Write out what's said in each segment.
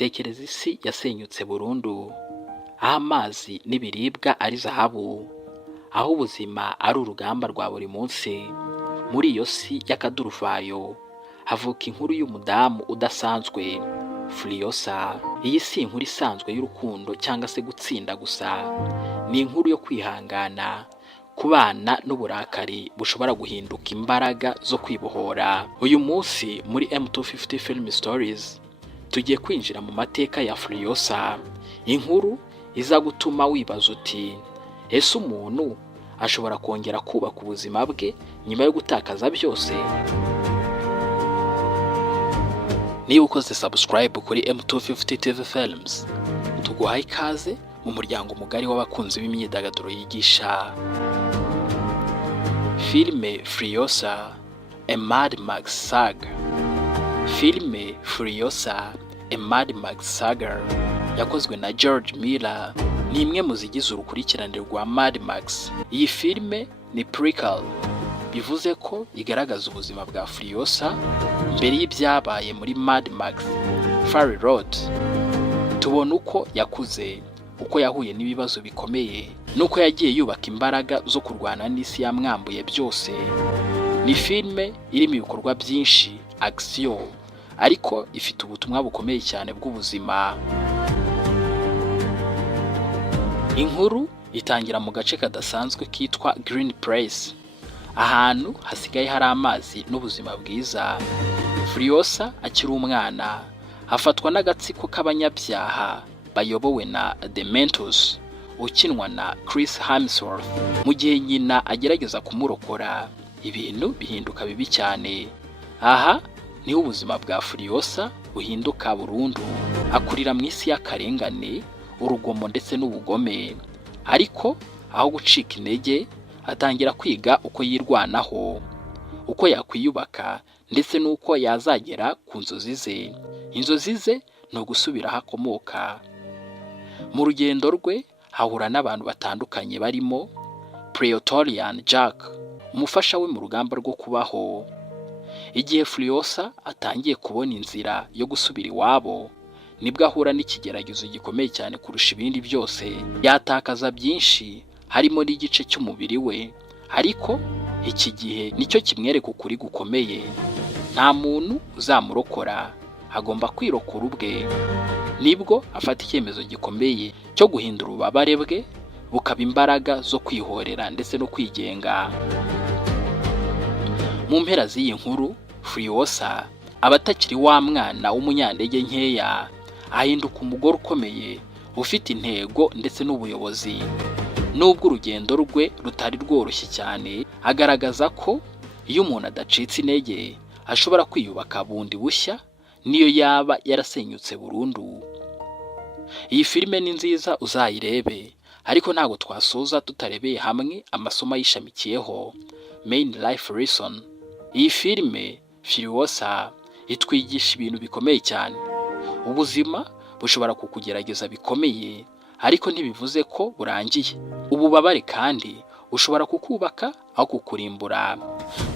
Tekereza isi yasenyutse burundu, aho amazi n'ibiribwa ari zahabu, aho ubuzima ari urugamba rwa buri munsi. Muri iyo si y'akaduruvayo havuka inkuru y'umudamu udasanzwe, Furiosa. Iyi si inkuru isanzwe y'urukundo cyangwa se gutsinda gusa, ni inkuru yo kwihangana, kubana n'uburakari bushobora guhinduka imbaraga zo kwibohora. Uyu munsi muri M250 Film Stories tugiye kwinjira mu mateka ya Furiosa, inkuru iza gutuma wibaza uti ese umuntu ashobora kongera kubaka ubuzima bwe nyuma yo gutakaza byose? Niba ukoze subscribe kuri M250 TV Films, tuguhaye ikaze mu muryango mugari w'abakunzi b'imyidagaduro yigisha. Filme Furiosa, a Mad Max Saga. Filme Furiosa, a Mad Max Saga yakozwe na George Miller, ni imwe mu zigize urukurikirane rwa Mad Max. Iyi filme ni prequel, bivuze ko igaragaza ubuzima bwa Furiosa mbere y'ibyabaye muri Mad Max Fury Road. Tubona uko yakuze, uko yahuye n'ibibazo bikomeye, nuko yagiye yubaka imbaraga zo kurwana n'isi yamwambuye byose. Ni filme irimo ibikorwa byinshi, action, ariko ifite ubutumwa bukomeye cyane bw'ubuzima. Inkuru itangira mu gace kadasanzwe kitwa Green Place, ahantu hasigaye hari amazi n'ubuzima bwiza. Furiosa akiri umwana hafatwa n'agatsiko k'abanyabyaha bayobowe na The Mentos, ukinwa na Chris Hemsworth. Mu gihe nyina agerageza kumurokora, ibintu bihinduka bibi cyane. Aha niho ubuzima bwa Furiosa buhinduka burundu. Akurira mu isi y'akarengane, urugomo ndetse n'ubugome, ariko aho gucika intege atangira kwiga uko yirwanaho, uko yakwiyubaka ndetse n'uko yazagera ku nzozi ze. Inzozi ze ni ugusubira aho akomoka. Mu rugendo rwe hahura n'abantu batandukanye barimo Praetorian Jack, umufasha we mu rugamba rwo kubaho. Igihe Furiosa atangiye kubona inzira yo gusubira iwabo, nibwo ahura n'ikigeragezo gikomeye cyane kurusha ibindi byose. Yatakaza byinshi, harimo n'igice cy'umubiri we, ariko iki gihe nicyo kimwereka ukuri gukomeye. Nta muntu uzamurokora, agomba kwirokora ubwe. Nibwo afata icyemezo gikomeye cyo guhindura ububabare bwe bukaba imbaraga zo kwihorera ndetse no kwigenga. Mu mpera z'iyi nkuru, Furiosa aba atakiri wa mwana w'umunyantege nkeya, ahinduka umugore ukomeye ufite intego ndetse n'ubuyobozi. Nubwo urugendo rwe rutari rworoshye cyane, agaragaza ko iyo umuntu adacitse intege ashobora kwiyubaka bundi bushya niyo yaba yarasenyutse burundu. Iyi filime ni nziza, uzayirebe, ariko ntabwo twasoza tutarebeye hamwe amasomo ayishamikiyeho, main life lesson. Iyi filime Furiosa itwigisha ibintu bikomeye cyane. Ubuzima bushobora kukugerageza bikomeye, ariko ntibivuze ko burangiye. Ububabare kandi ushobora kukubaka aho kukurimbura.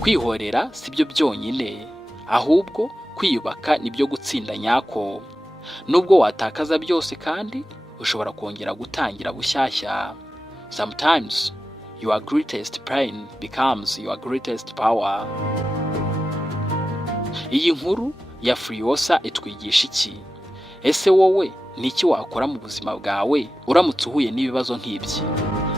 Kwihorera sibyo byonyine, ahubwo kwiyubaka nibyo gutsinda nyako. Nubwo watakaza byose kandi ushobora kongera gutangira bushyashya. Sometimes your greatest pain becomes your greatest power. Iyi nkuru ya Furiosa itwigisha iki? Ese wowe ni iki wakora mu buzima bwawe uramutse uhuye n'ibibazo nk'ibyo?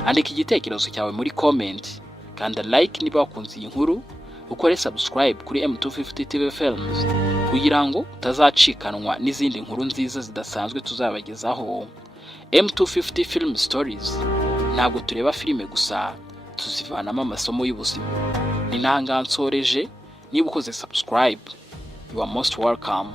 Andika igitekerezo cyawe muri comment, kanda like niba wakunze iyi nkuru, ukore subscribe kuri M250 TV Films kugira ngo utazacikanwa n'izindi nkuru nziza zidasanzwe tuzabagezaho. M250 Film Stories ntabwo tureba filime gusa, tuzivanamo amasomo y'ubuzima. Ni nanga nsoreje. Niba ukoze subscribe, you are most welcome.